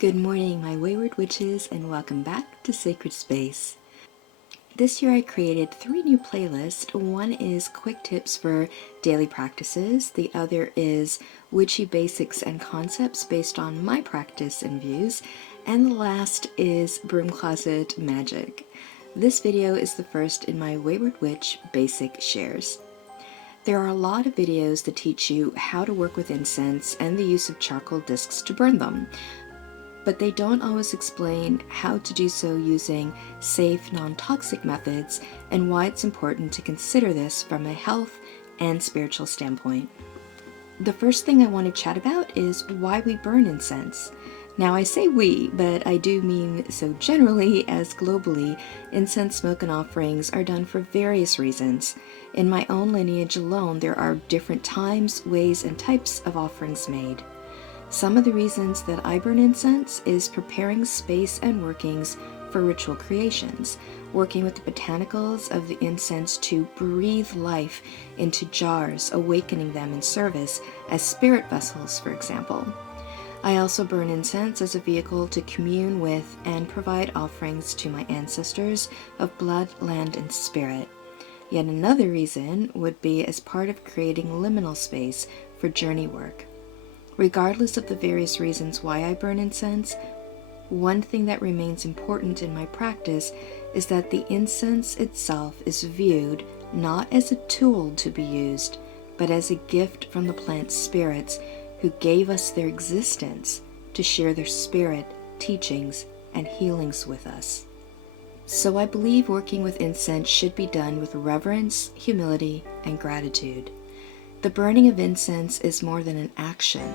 Good morning, my wayward witches, and welcome back to Sacred Space. This year I created 3 new playlists. One is quick tips for daily practices, the other is witchy basics and concepts based on my practice and views, and the last is broom closet magic. This video is the first in my Wayward Witch basic shares. There are a lot of videos that teach you how to work with incense and the use of charcoal discs to burn them, but they don't always explain how to do so using safe, non-toxic methods and why it's important to consider this from a health and spiritual standpoint. The first thing I want to chat about is why we burn incense. Now I say we, but I do mean so generally as globally, incense smoke and offerings are done for various reasons. In my own lineage alone, there are different times, ways, and types of offerings made. Some of the reasons that I burn incense is preparing space and workings for ritual creations, working with the botanicals of the incense to breathe life into jars, awakening them in service as spirit vessels, for example. I also burn incense as a vehicle to commune with and provide offerings to my ancestors of blood, land, and spirit. Yet another reason would be as part of creating liminal space for journey work. Regardless of the various reasons why I burn incense, one thing that remains important in my practice is that the incense itself is viewed not as a tool to be used, but as a gift from the plant spirits who gave us their existence to share their spirit, teachings, and healings with us. So I believe working with incense should be done with reverence, humility, and gratitude. The burning of incense is more than an action.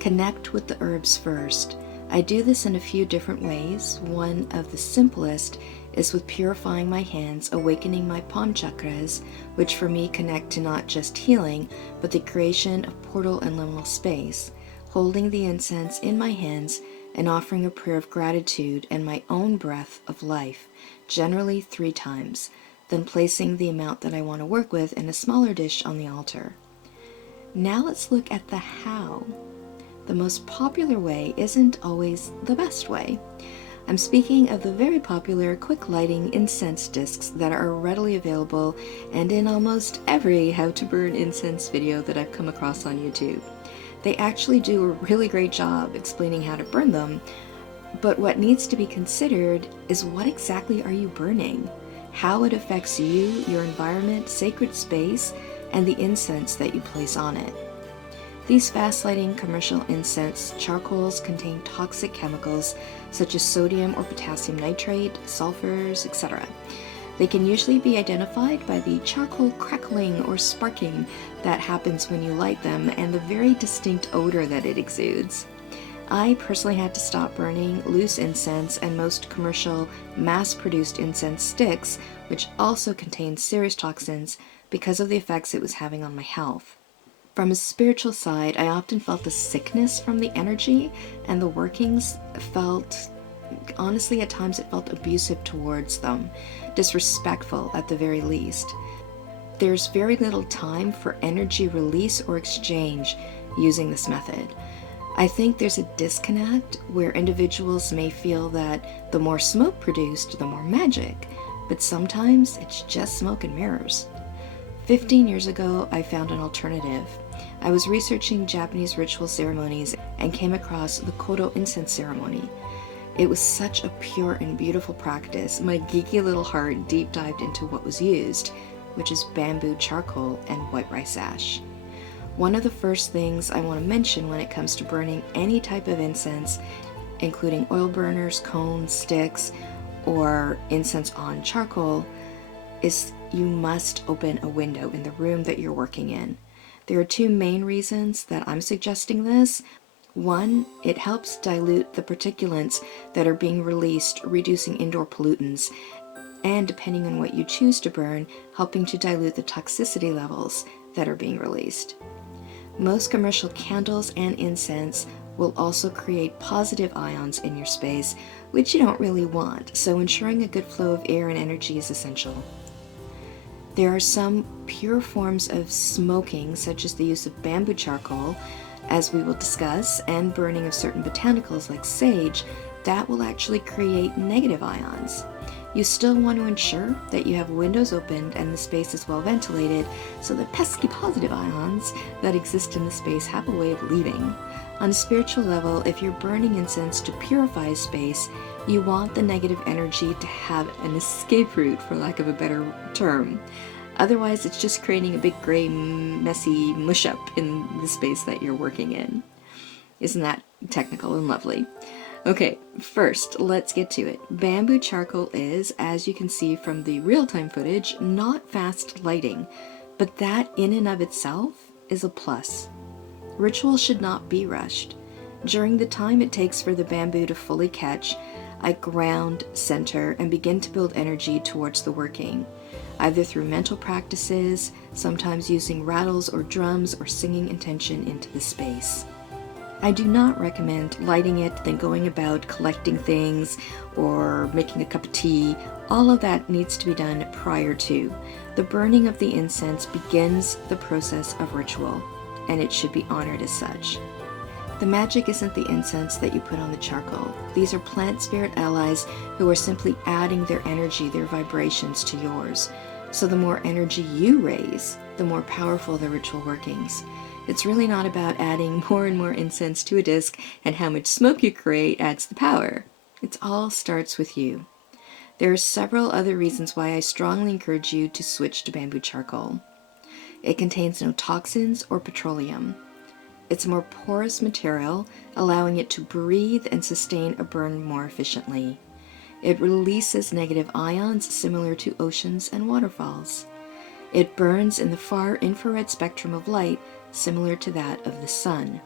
Connect with the herbs first. I do this in a few different ways. One of the simplest is with purifying my hands, awakening my palm chakras, which for me connect to not just healing, but the creation of portal and liminal space, holding the incense in my hands and offering a prayer of gratitude and my own breath of life, generally 3 times, then placing the amount that I want to work with in a smaller dish on the altar. Now let's look at the how. The most popular way isn't always the best way. I'm speaking of the very popular quick lighting incense discs that are readily available and in almost every how to burn incense video that I've come across on YouTube. They actually do a really great job explaining how to burn them, but what needs to be considered is what exactly are you burning? How it affects you, your environment, sacred space, and the incense that you place on it. These fast-lighting commercial incense charcoals contain toxic chemicals such as sodium or potassium nitrate, sulfurs, etc. They can usually be identified by the charcoal crackling or sparking that happens when you light them and the very distinct odor that it exudes. I personally had to stop burning loose incense and most commercial mass-produced incense sticks, which also contain serious toxins, because of the effects it was having on my health. From a spiritual side, I often felt the sickness from the energy, and the workings honestly at times it felt abusive towards them, disrespectful at the very least. There's very little time for energy release or exchange using this method. I think there's a disconnect where individuals may feel that the more smoke produced, the more magic, but sometimes it's just smoke and mirrors. 15 years ago, I found an alternative. I was researching Japanese ritual ceremonies and came across the Kodo incense ceremony. It was such a pure and beautiful practice. My geeky little heart deep dived into what was used, which is bamboo charcoal and white rice ash. One of the first things I want to mention when it comes to burning any type of incense, including oil burners, cones, sticks, or incense on charcoal, is you must open a window in the room that you're working in. There are 2 main reasons that I'm suggesting this. One, it helps dilute the particulates that are being released, reducing indoor pollutants, and depending on what you choose to burn, helping to dilute the toxicity levels that are being released. Most commercial candles and incense will also create positive ions in your space, which you don't really want, so ensuring a good flow of air and energy is essential. There are some pure forms of smoking, such as the use of bamboo charcoal, as we will discuss, and burning of certain botanicals like sage, that will actually create negative ions. You still want to ensure that you have windows opened and the space is well ventilated so the pesky positive ions that exist in the space have a way of leaving. On a spiritual level, if you're burning incense to purify a space, you want the negative energy to have an escape route, for lack of a better term. Otherwise, it's just creating a big gray, messy mush-up in the space that you're working in. Isn't that technical and lovely? Okay, first, let's get to it. Bamboo charcoal is, as you can see from the real-time footage, not fast lighting, but that in and of itself is a plus. Ritual should not be rushed. During the time it takes for the bamboo to fully catch, I ground, center, and begin to build energy towards the working, either through mental practices, sometimes using rattles or drums, or singing intention into the space. I do not recommend lighting it, then going about collecting things or making a cup of tea. All of that needs to be done prior to. The burning of the incense begins the process of ritual, and it should be honored as such. The magic isn't the incense that you put on the charcoal. These are plant spirit allies who are simply adding their energy, their vibrations to yours. So the more energy you raise, the more powerful the ritual workings. It's really not about adding more and more incense to a disc, and how much smoke you create adds the power. It all starts with you. There are several other reasons why I strongly encourage you to switch to bamboo charcoal. It contains no toxins or petroleum. It's a more porous material, allowing it to breathe and sustain a burn more efficiently. It releases negative ions similar to oceans and waterfalls. It burns in the far infrared spectrum of light, similar to that of the sun.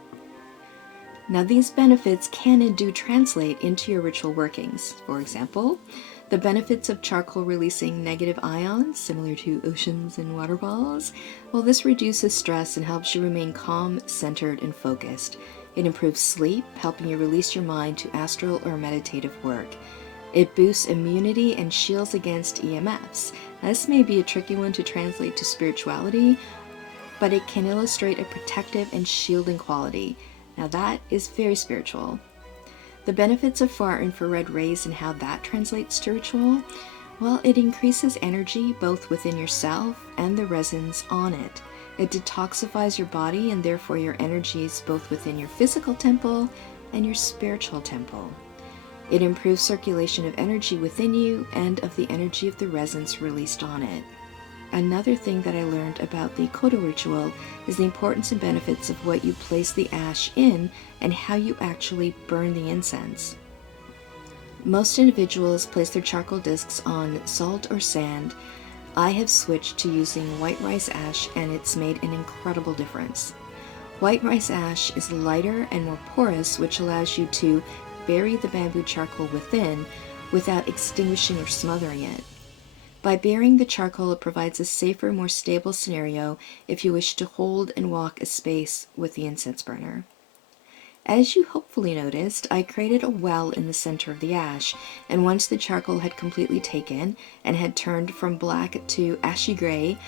Now, these benefits can and do translate into your ritual workings. For example, the benefits of charcoal releasing negative ions, similar to oceans and waterfalls. Well, this reduces stress and helps you remain calm, centered, and focused. It improves sleep, helping you release your mind to astral or meditative work. It boosts immunity and shields against EMFs. Now, this may be a tricky one to translate to spirituality, but it can illustrate a protective and shielding quality. Now that is very spiritual. The benefits of far infrared rays and how that translates to ritual, well, it increases energy both within yourself and the resins on it. It detoxifies your body and therefore your energies both within your physical temple and your spiritual temple. It improves circulation of energy within you and of the energy of the resins released on it. Another thing that I learned about the Kodo ritual is the importance and benefits of what you place the ash in and how you actually burn the incense. Most individuals place their charcoal discs on salt or sand. I have switched to using white rice ash, and it's made an incredible difference. White rice ash is lighter and more porous, which allows you to bury the bamboo charcoal within without extinguishing or smothering it. By burying the charcoal, it provides a safer, more stable scenario if you wish to hold and walk a space with the incense burner. As you hopefully noticed, I created a well in the center of the ash, and once the charcoal had completely taken and had turned from black to ashy gray,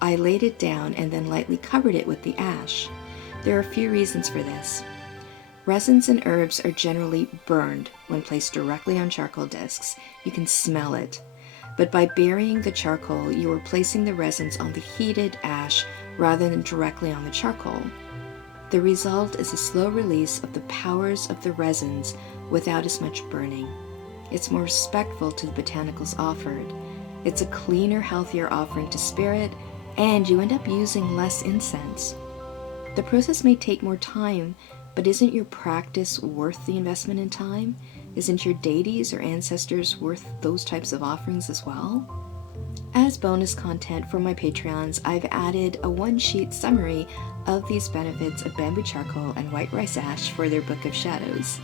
I laid it down and then lightly covered it with the ash. There are a few reasons for this. Resins and herbs are generally burned when placed directly on charcoal discs. You can smell it. But by burying the charcoal, you are placing the resins on the heated ash rather than directly on the charcoal. The result is a slow release of the powers of the resins without as much burning. It's more respectful to the botanicals offered. It's a cleaner, healthier offering to spirit, and you end up using less incense. The process may take more time, but isn't your practice worth the investment in time? Isn't your deities or ancestors worth those types of offerings as well? As bonus content for my Patreons, I've added a one-sheet summary of these benefits of bamboo charcoal and white rice ash for their Book of Shadows.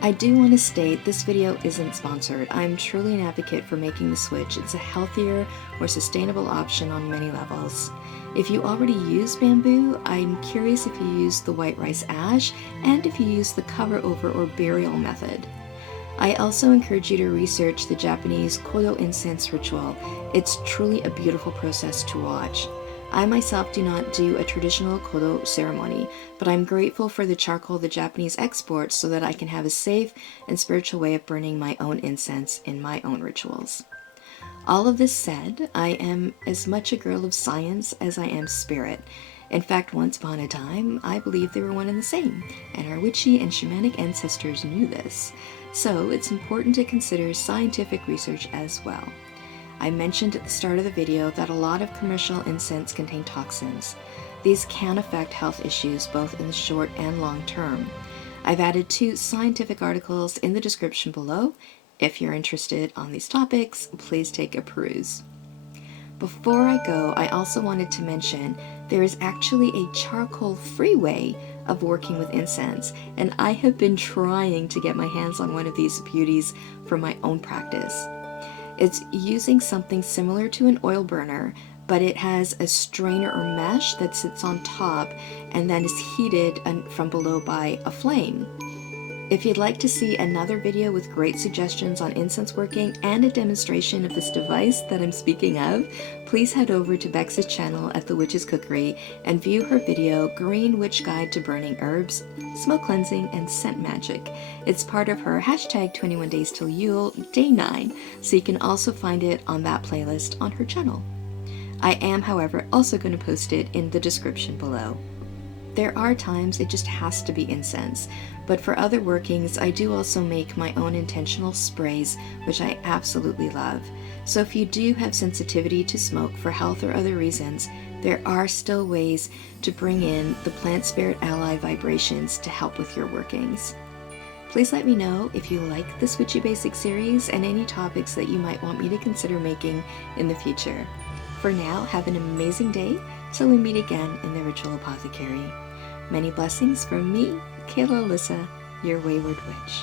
I do want to state this video isn't sponsored. I'm truly an advocate for making the switch. It's a healthier, more sustainable option on many levels. If you already use bamboo, I'm curious if you use the white rice ash and if you use the cover over or burial method. I also encourage you to research the Japanese Kodo incense ritual. It's truly a beautiful process to watch. I myself do not do a traditional kodo ceremony, but I'm grateful for the charcoal the Japanese export so that I can have a safe and spiritual way of burning my own incense in my own rituals. All of this said, I am as much a girl of science as I am spirit. In fact, once upon a time, I believed they were one and the same, and our witchy and shamanic ancestors knew this. So it's important to consider scientific research as well. I mentioned at the start of the video that a lot of commercial incense contain toxins. These can affect health issues both in the short and long term. I've added 2 scientific articles in the description below. If you're interested on these topics, please take a peruse. Before I go, I also wanted to mention there is actually a charcoal-free way of working with incense, and I have been trying to get my hands on one of these beauties for my own practice. It's using something similar to an oil burner, but it has a strainer or mesh that sits on top and then is heated from below by a flame. If you'd like to see another video with great suggestions on incense working and a demonstration of this device that I'm speaking of, please head over to Bex's channel at The Witch's Cookery and view her video, Green Witch Guide to Burning Herbs, Smoke Cleansing, and Scent Magic. It's part of her hashtag 21 Days Till Yule, Day 9, so you can also find it on that playlist on her channel. I am, however, also going to post it in the description below. There are times it just has to be incense, but for other workings, I do also make my own intentional sprays, which I absolutely love. So if you do have sensitivity to smoke for health or other reasons, there are still ways to bring in the plant spirit ally vibrations to help with your workings. Please let me know if you like this Witchy Basics series and any topics that you might want me to consider making in the future. For now, have an amazing day till we meet again in the Ritual Apothecary. Many blessings from me, Kayla Alyssa, your Wayward Witch.